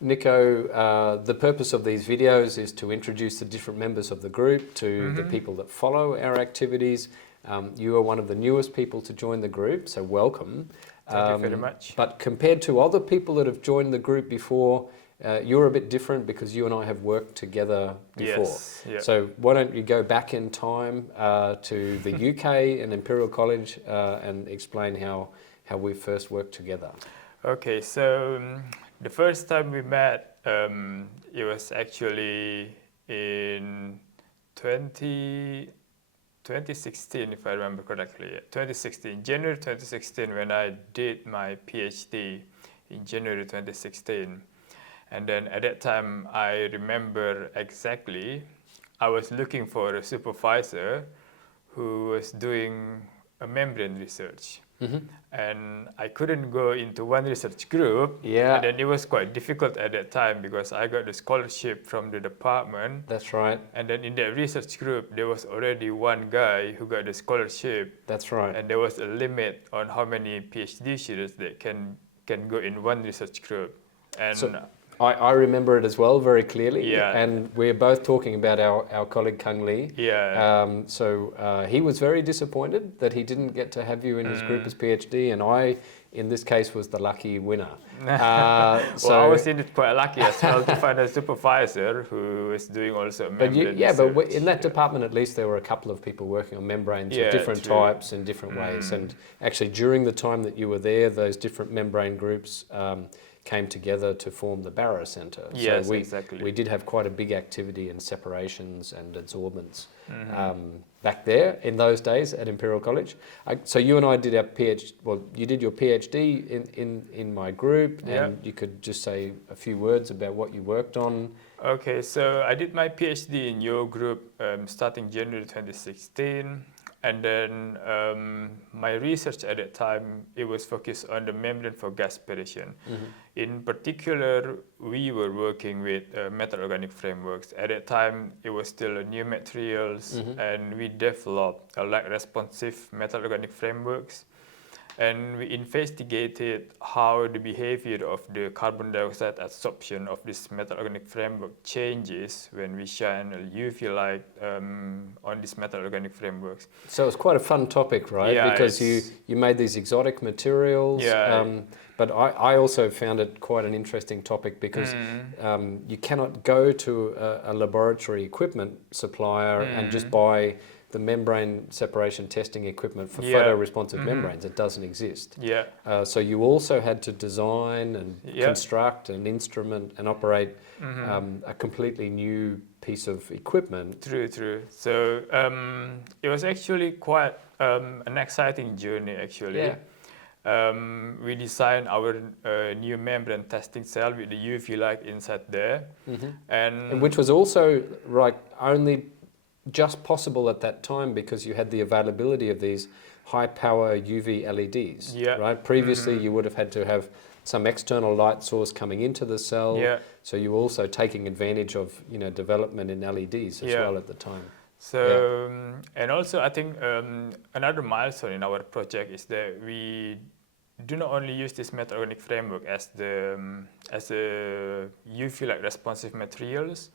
Nico, the purpose of these videos is to introduce the different members of the group to the people that follow our activities. You are one of the newest people to join the group, so welcome. Thank you very much. But compared to other people that have joined the group before, you're a bit different because you and I have worked together before. Yes, yeah. So why don't you go back in time to the UK and Imperial College and explain how we first worked together. Okay, so the first time we met, it was actually in 2016, if I remember correctly. 2016, January 2016, when I did my PhD in January 2016. And then at that time, I remember exactly, I was looking for a supervisor who was doing a membrane research. And I couldn't go into one research group. And then it was quite difficult at that time because I got the scholarship from the department. That's right. And then in that research group, there was already one guy who got the scholarship. That's right. And there was a limit on how many PhD students that can go in one research group. And so I remember it as well very clearly. Yeah. And we're both talking about our colleague Kang Lee. Yeah. So he was very disappointed that he didn't get to have you in his group as PhD, and I, in this case, was the lucky winner. So I was in it quite lucky as well to find a supervisor who is doing also membrane research. But in that department at least there were a couple of people working on membranes of different types and different ways. And actually during the time that you were there, those different membrane groups came together to form the Barrow Centre. Yes, so exactly. We did have quite a big activity in separations and adsorbents back there in those days at Imperial College. So you and I did our PhD, well, you did your PhD in my group, and you could just say a few words about what you worked on. Okay, so I did my PhD in your group starting January 2016. And then my research at that time, it was focused on the membrane for gas separation. In particular, we were working with metal organic frameworks. At that time, it was still new materials, and we developed like responsive metal organic frameworks. And we investigated how the behavior of the carbon dioxide adsorption of this metal organic framework changes when we shine a UV light on these metal organic frameworks. So it's quite a fun topic, right? Yeah, because you made these exotic materials. But I also found it quite an interesting topic because you cannot go to a laboratory equipment supplier and just buy the membrane separation testing equipment for photoresponsive membranes. It doesn't exist. So you also had to design and construct and instrument and operate a completely new piece of equipment. True. So it was actually quite an exciting journey, actually. We designed our new membrane testing cell with the UV light inside there. And which was also only just possible at that time because you had the availability of these high power UV LEDs, right? Previously you would have had to have some external light source coming into the cell. So you were also taking advantage of development in LEDs as well at the time. So and also I think another milestone in our project is that we do not only use this metal organic framework as a UV light responsive materials,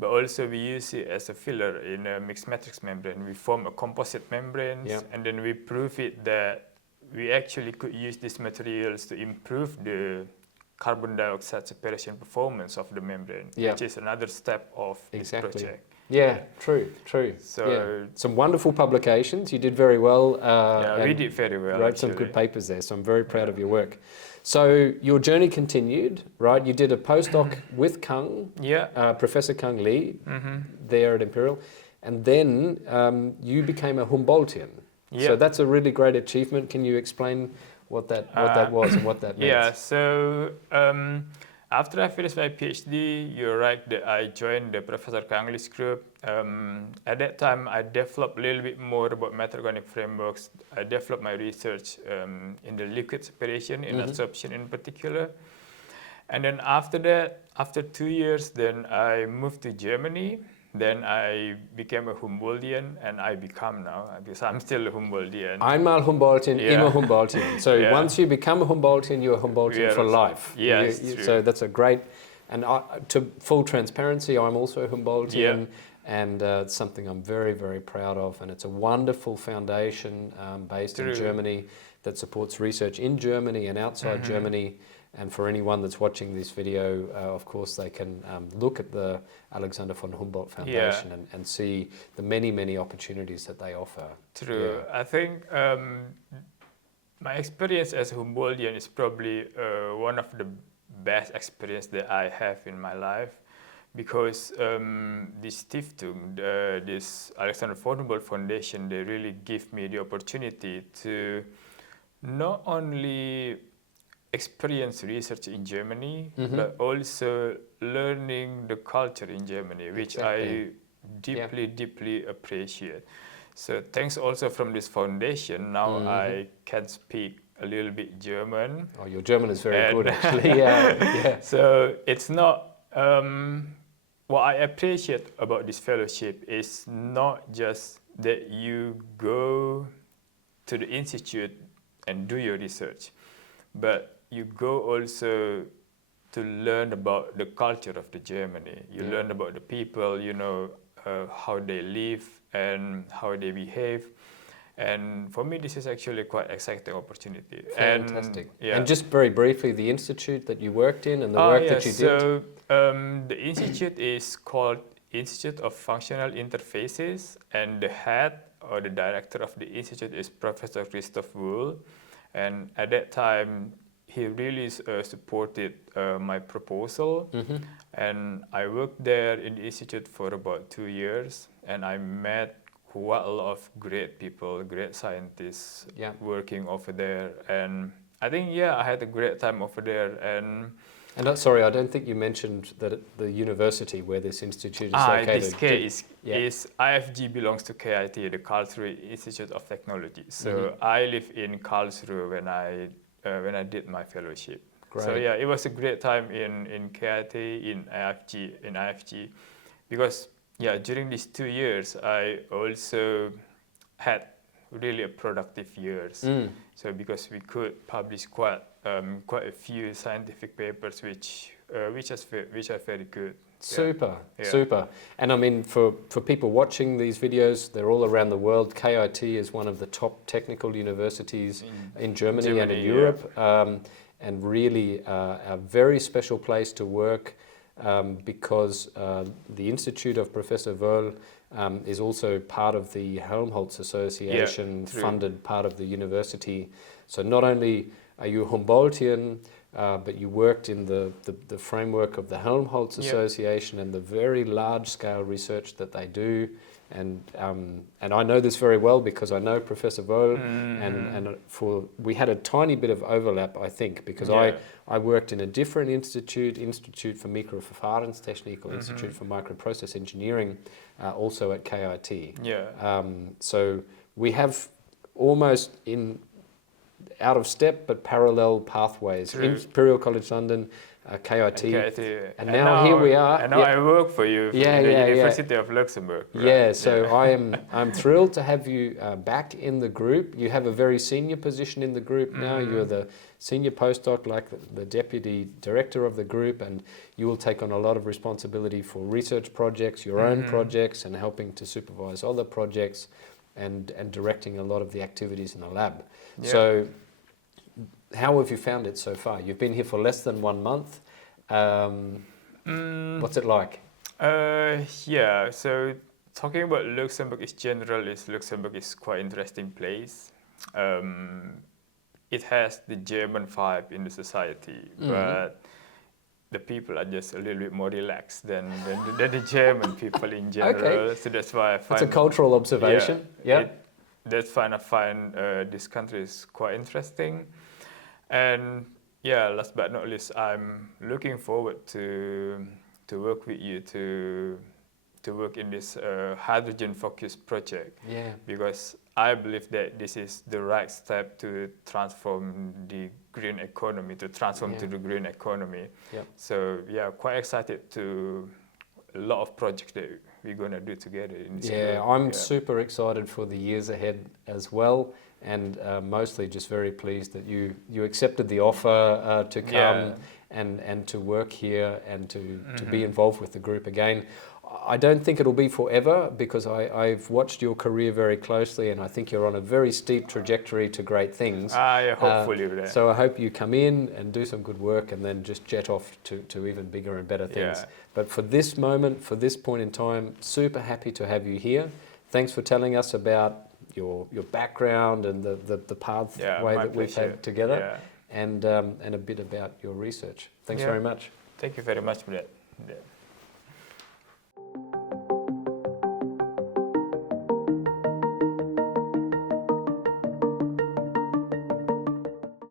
but also we use it as a filler in a mixed matrix membrane. We form a composite membranes, and then we prove it that we actually could use these materials to improve the carbon dioxide separation performance of the membrane, which is another step of this project. True. So some wonderful publications. You did very well. We did very well. Wrote some good papers there, so I'm very proud of your work. So your journey continued, right? You did a postdoc with Kang, Professor Kang Lee, there at Imperial, and then you became a Humboldtian. So that's a really great achievement. Can you explain what that was and what that meant? So after I finished my PhD, you're right that I joined the Professor Kang Lee's group. At that time, I developed a little bit more about metal organic frameworks. I developed my research in the liquid separation, in adsorption in particular. And then after that, after 2 years, then I moved to Germany then I became a Humboldtian, and I become now, because I'm still a Humboldtian. Einmal Humboldtian, immer Humboldtian. So once you become a Humboldtian, you're a Humboldtian for life. Yes, so that's a great, and to full transparency, I'm also a Humboldtian, and it's something I'm very, very proud of, and it's a wonderful foundation based in Germany that supports research in Germany and outside Germany. And for anyone that's watching this video, of course, they can look at the Alexander von Humboldt Foundation and see the many, many opportunities that they offer. True. I think my experience as a Humboldtian is probably one of the best experience that I have in my life, because this Stiftung, this Alexander von Humboldt Foundation, they really give me the opportunity to not only experience research in Germany, but also learning the culture in Germany, which I deeply appreciate. So thanks also from this foundation, now I can speak a little bit German. Oh, your German is very good, actually. Yeah. So it's not, what I appreciate about this fellowship is not just that you go to the institute and do your research, but you go also to learn about the culture of the Germany. You learn about the people, you know, how they live and how they behave. And for me, this is actually quite exciting opportunity. Fantastic. And just very briefly, the institute that you worked in and the work that you did? So the institute is called Institute of Functional Interfaces, and the head or the director of the institute is Professor Christoph Wuhl. And at that time, he really supported my proposal, and I worked there in the institute for about 2 years, and I met quite a lot of great people, great scientists working over there, and I think I had a great time over there. And sorry, I don't think you mentioned that the university where this institute is located. This case is IFG belongs to KIT, the Karlsruhe Institute of Technology. So I live in Karlsruhe when I did my fellowship. Great. So it was a great time in KIT, in IFG, because during these 2 years I also had really a productive years. So because we could publish quite a few scientific papers which are very good. Super. And I mean, for people watching these videos, they're all around the world. KIT is one of the top technical universities in Germany and in Europe, and really a very special place to work, because the Institute of Professor Wuhl is also part of the Helmholtz Association funded part of the university. So not only are you Humboldtian, but you worked in the framework of the Helmholtz Association and the very large-scale research that they do. And I know this very well because I know Professor Wuhl, and we had a tiny bit of overlap, I think, because I worked in a different Institute for Mikroverfahrenstechnik or Institute for Microprocess Engineering, also at KIT. So we have almost out of step but parallel pathways. Imperial College London, KIT, and now here we are. And now I work for you in the University of Luxembourg. Right? So I'm thrilled to have you back in the group. You have a very senior position in the group now. You're the senior postdoc, like the deputy director of the group, and you will take on a lot of responsibility for research projects, your own projects, and helping to supervise other projects, and directing a lot of the activities in the lab. So how have you found it so far? You've been here for less than 1 month. What's it like? So talking about Luxembourg in general, Luxembourg is quite interesting place. It has the German vibe in the society, but the people are just a little bit more relaxed than the German people in general. So that's why I find... It's a cultural observation. That's why I find this country is quite interesting. And last but not least, I'm looking forward to work with you to work in this hydrogen-focused project. Because I believe that this is the right step to transform the green economy, to the green economy. So quite excited to a lot of projects that we're going to do together in this Yeah, group. I'm super excited for the years ahead as well, and mostly just very pleased that you accepted the offer to come and to work here and to be involved with the group again. I don't think it'll be forever, because I've watched your career very closely, and I think you're on a very steep trajectory to great things. Yeah, hopefully. So I hope you come in and do some good work and then just jet off to even bigger and better things. Yeah. But for this moment, for this point in time, super happy to have you here. Thanks for telling us about your background and the pathway that we've had together, and a bit about your research. Thanks very much. Thank you very much for that. Yeah.